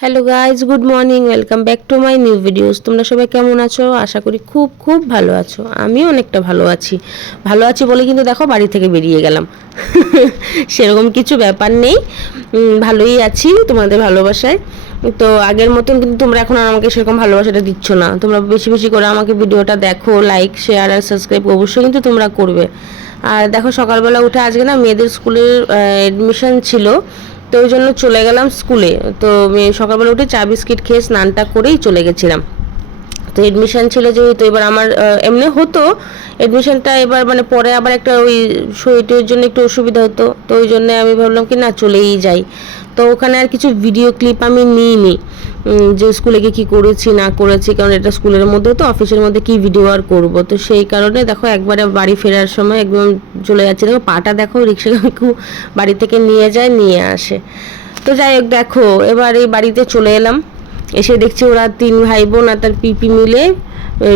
Hello guys, good morning, welcome back to my new videos. তোমরা সবাই কেমন আছো? আশা করি খুব খুব ভালো আছো। আমি অনেকটা ভালো আছি। ভালো আছি বলে কিন্তু দেখো বাড়ি থেকে বেরিয়ে গেলাম। সেরকম কিছু ব্যাপার নেই, ভালোই আছি তোমাদের ভালোবাসায়। তো আগের মতন কিন্তু তোমরা এখন আর আমাকে সেরকম ভালোবাসাটা দিচ্ছ না। তোমরা বেশি বেশি করে আমাকে ভিডিওটা দেখো, লাইক শেয়ার আর সাবস্ক্রাইব অবশ্যই কিন্তু তোমরা করবে। আর দেখো সকালবেলা উঠে আজকে না মেয়েদের স্কুলের অ্যাডমিশন ছিল, তো ওই জন্য চলে গেলাম স্কুলে। তো সকালবেলা উঠে চা বিস্কিট খেয়ে স্নানটা করেই চলে গেছিলাম। তো এডমিশন ছিল যেহেতু, এবার আমার এমনি হতো এডমিশনটা, এবার মানে পরে আবার একটা ওই শরীরের জন্য একটু অসুবিধা হতো, তো ওই জন্য আমি ভাবলাম কি না চলেই যাই। তো ওখানে আর কিছু ভিডিও ক্লিপ আমি নিইনি, যে স্কুলে গিয়ে কী করেছি না করেছি, কারণ এটা স্কুলের মধ্যে তো অফিসের মধ্যে কি ভিডিও আর করব। তো সেই কারণে দেখো একবারে বাড়ি ফেরার সময় একদম চলে যাচ্ছে। দেখো পাটা দেখো, রিক্সা কাকু বাড়ি থেকে নিয়ে যায় নিয়ে আসে। তো যাই হোক দেখো এবার এই বাড়িতে চলে এলাম, এসে দেখছি ওরা তিন ভাই বোন আর তার পিপি মিলে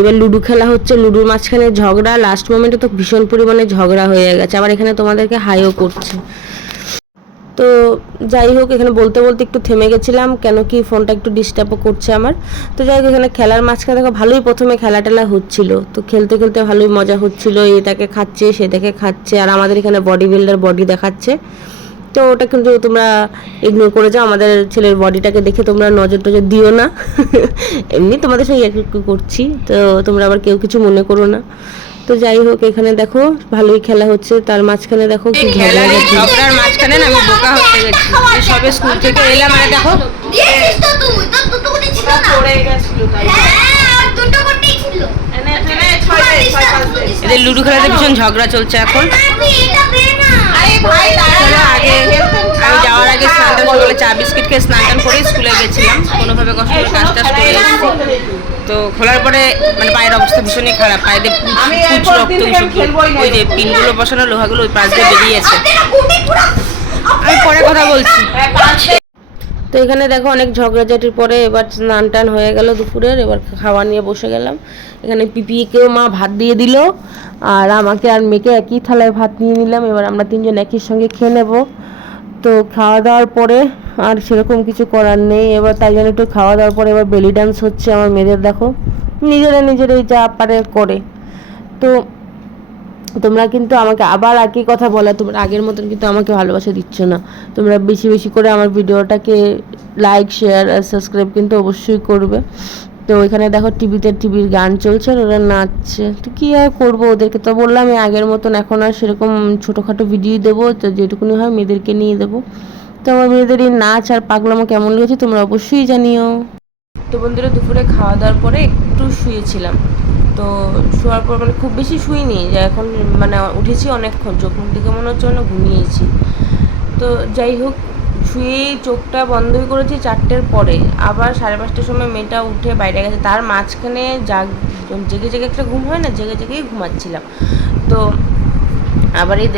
এবার লুডো খেলা হচ্ছে। লুডোর মাঝখানে ঝগড়া, লাস্ট মোমেন্টে তো ভীষণ পরিমাণে ঝগড়া হয়ে গেছে, আবার এখানে তোমাদেরকে হাইও করছে। তো যাই হোক এখানে বলতে বলতে একটু থেমে গেছিলাম, কেন কি ফোনটা একটু ডিস্টার্বও করছে আমার। তো যাই হোক এখানে খেলার মাঝখানে দেখো ভালোই প্রথমে খেলা টেলা হচ্ছিল, তো খেলতে খেলতে ভালোই মজা হচ্ছিল, এটাকে খাচ্ছে সেটাকে খাচ্ছে, আর আমাদের এখানে বডি বিল্ডার বডি দেখাচ্ছে। তো ওটা কিন্তু তোমরা ইগনোর করে যাও, আমাদের ছেলের বডিটাকে দেখে তোমরা নজর টজর দিও না। এমনি তোমাদের সঙ্গে একটু করছি, তো তোমরা আবার কেউ কিছু মনে করো না। তো যাই হোক এখানে দেখো ভালোই খেলা হচ্ছে, তার মাঝখানে দেখো কি ঝগড়ার মাঝখানে না আমি বোকা হতে গেছি। সবে স্কুল থেকে এলাম আর দেখো এদের লুডো খেলাতে ভীষণ ঝগড়া চলছে এখন। আগে আমি যাওয়ার আগে স্নান টান সকালে চা বিস্কিট খেয়ে স্নান টান করে স্কুলে গেছিলাম, কোনোভাবে কষ্ট করে কাজ টাজ করে এসেছি। তো খোলার পরে মানে পায়ের অবস্থা ভীষণই খারাপ, পায়ে দিয়ে পুচ রক্ত ভীষণ, ওই যে পিনগুলো বসানো লোহাগুলো ওই পাশ দিয়ে বেরিয়েছে। আমি পরে কথা বলছি। তো এখানে দেখো অনেক ঝগড়াঝাটির পরে এবার স্নান টান হয়ে গেল দুপুরের, এবার খাওয়া নিয়ে বসে গেলাম। এখানে পিপিকেও মা ভাত দিয়ে দিল, আর আমাকে আর মেয়েকে একই থালায় ভাত নিয়ে নিলাম। এবার আমরা তিনজন একই সঙ্গে খেয়ে নেব। তো খাওয়া দাওয়ার পরে আর সেরকম কিছু করার নেই, এবার তাই জন্য একটু খাওয়া দাওয়ার পরে এবার বেলি ডান্স হচ্ছে আমার মেয়েদের, দেখো নিজেরাই যা পারে করে। তো তোমরা কিন্তু আমাকে আবার একই কথা বলা, তোমরা আগের মতন কিন্তু আমাকে ভালোবাসা দিচ্ছ না। তোমরা বেশি বেশি করে আমার ভিডিওটাকে লাইক শেয়ার আর সাবস্ক্রাইব কিন্তু অবশ্যই করবে। তো এখানে দেখো টিভির গান চলছে, ওরা নাচছে। তো কী আর করবো, ওদেরকে তো বললাম আগের মতন এখন আর সেরকম ছোটোখাটো ভিডিও দেবো, তো যেটুকুনি হয় মেয়েদেরকে নিয়ে দেবো। তো আমার মেয়েদের এই নাচ আর পাগলামো কেমন লেগেছে তোমরা অবশ্যই জানিও। তো বন্ধুরা দুপুরে খাওয়া দাওয়ার পরে একটু শুয়েছিলাম। তো শোয়ার পর মানে খুব বেশি শুইনি, যে এখন মানে উঠেছি অনেকক্ষণ, চোখ মুখ দিকে মনে হচ্ছে না ঘুমিয়েছি। তো যাই হোক শুয়েই চোখটা বন্ধই করেছি 4টের পরে, আবার 5:30টার সময় মেয়েটা উঠে বাইরে গেছে, তার মাঝখানে জেগে জেগে একটা ঘুম হয় না, জেগে জেগেই ঘুমাচ্ছিলাম। তো আবার এই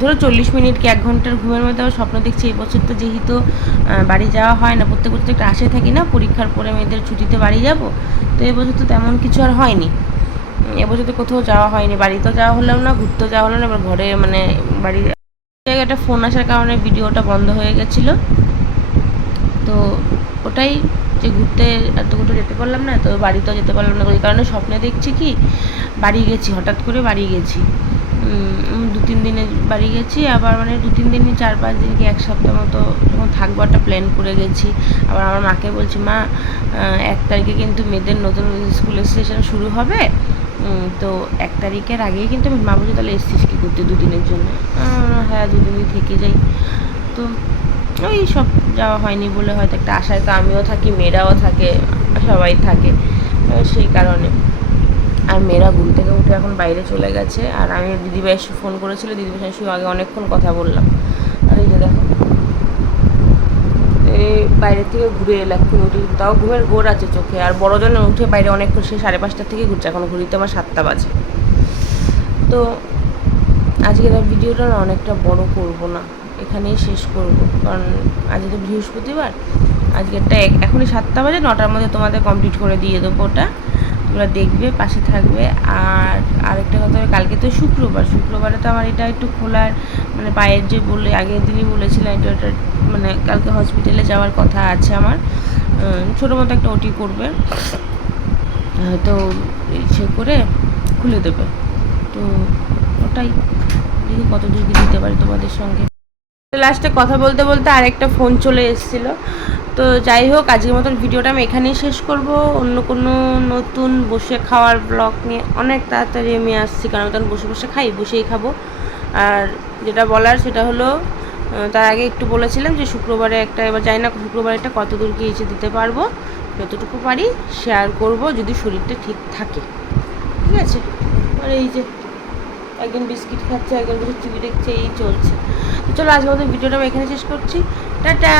ধরো 40 মিনিট কি 1 ঘন্টার ঘুমের মধ্যে আবার স্বপ্ন দেখছি। এই বছর তো যেহেতু বাড়ি যাওয়া হয় না, প্রত্যেক বছর একটা আশায় থাকি না পরীক্ষার পরে মেয়েদের ছুটিতে বাড়ি যাব, তো এবছর তো তেমন কিছু আর হয়নি। এবছর তো কোথাও যাওয়া হয়নি, বাড়িতেও যাওয়া হলাম না, ঘুরতেও যাওয়া হলো না। এবার ঘরে মানে বাড়ির জায়গাটা ফোন আসার কারণে ভিডিওটা বন্ধ হয়ে গেছিলো। তো ওটাই যে ঘুরতে এত কোথাও যেতে পারলাম না, তো বাড়িতেও যেতে পারলাম না, ওই কারণে স্বপ্নে দেখছি কি বাড়ি গেছি, হঠাৎ করে বাড়ি গেছি। 2-3 দিনে বাড়ি গেছি, আবার মানে 2-3 দিনই 4-5 দিন কি 1 সপ্তাহ মতো যখন থাকবো একটা প্ল্যান করে গেছি। আবার আমার মাকে বলছি মা 1 তারিখে কিন্তু মেয়েদের নতুন স্কুলের সেশন শুরু হবে, তো 1 তারিখের আগেই কিন্তু আমি, মা বলছি তাহলে এসছিস কী করতে 2 দিনের জন্য? হ্যাঁ 2 দিনই থেকে যাই। তো ওই সব যাওয়া হয়নি বলে হয়তো একটা আশায় তো আমিও থাকি, মেয়েরাও থাকে, সবাই থাকে, সেই কারণে। আর মেয়েরা ঘুম থেকে উঠে এখন বাইরে চলে গেছে, আর আমি দিদিভাই এসে ফোন করেছিল, দিদিভাই সঙ্গে আগে অনেকক্ষণ কথা বললাম। আর এই যে দেখো এই বাইরের থেকে ঘুরে এলাম, উঠে তাও ঘুমের ঘোর আছে চোখে, আর বড়জনে উঠে বাইরে অনেকক্ষণ, সে 5:30 থেকে ঘুরছে, এখন ঘুরিতে আমার 7টা বাজে। তো আজকের ভিডিওটা না অনেকটা বড় করব না, এখানেই শেষ করব, কারণ আজকে তো বৃহস্পতিবার। আজকেরটা এখনই 7টা বাজে, 9টার মধ্যে তোমাদের কমপ্লিট করে দিয়ে দেবো ওটা, তোমরা দেখবে পাশে থাকবে। আর আরেকটা কথা, কালকে তো শুক্রবারে তো আমার এটা একটু খোলার মানে পায়ের যে বলে আগের দিনই বলেছিলাম এটা মানে কালকে হসপিটালে যাওয়ার কথা আছে আমার, ছোটো মতো একটা ওটি করবে, তো ইচ্ছে করে খুলে দেবে। তো ওটাই দেখি কত দূর দিতে পারি তোমাদের সঙ্গে। লাস্টে কথা বলতে বলতে আরেকটা ফোন চলে এসেছিলো। তো যাই হোক, আজকের মতন ভিডিওটা আমি এখানেই শেষ করব। অন্য কোনো নতুন বসে খাওয়ার ব্লগ নিয়ে অনেক তাড়াতাড়ি আমি আসছি, কারণ তখন বসে বসে খাই, বসেই খাবো। আর যেটা বলার সেটা হলো, তার আগে একটু বলেছিলাম যে শুক্রবারে একটা, এবার জানি না শুক্রবারে একটা কত দূর গিয়ে দিতে পারবো, যতটুকু পারি শেয়ার করব, যদি শরীরটা ঠিক থাকে, ঠিক আছে। আর এই যে একজন বিস্কিট খাচ্ছে, একজন বসে টিভি দেখছে, এই চলছে। তো চলো আজকের মতো ভিডিওটা আমি এখানে শেষ করছি। টাটা।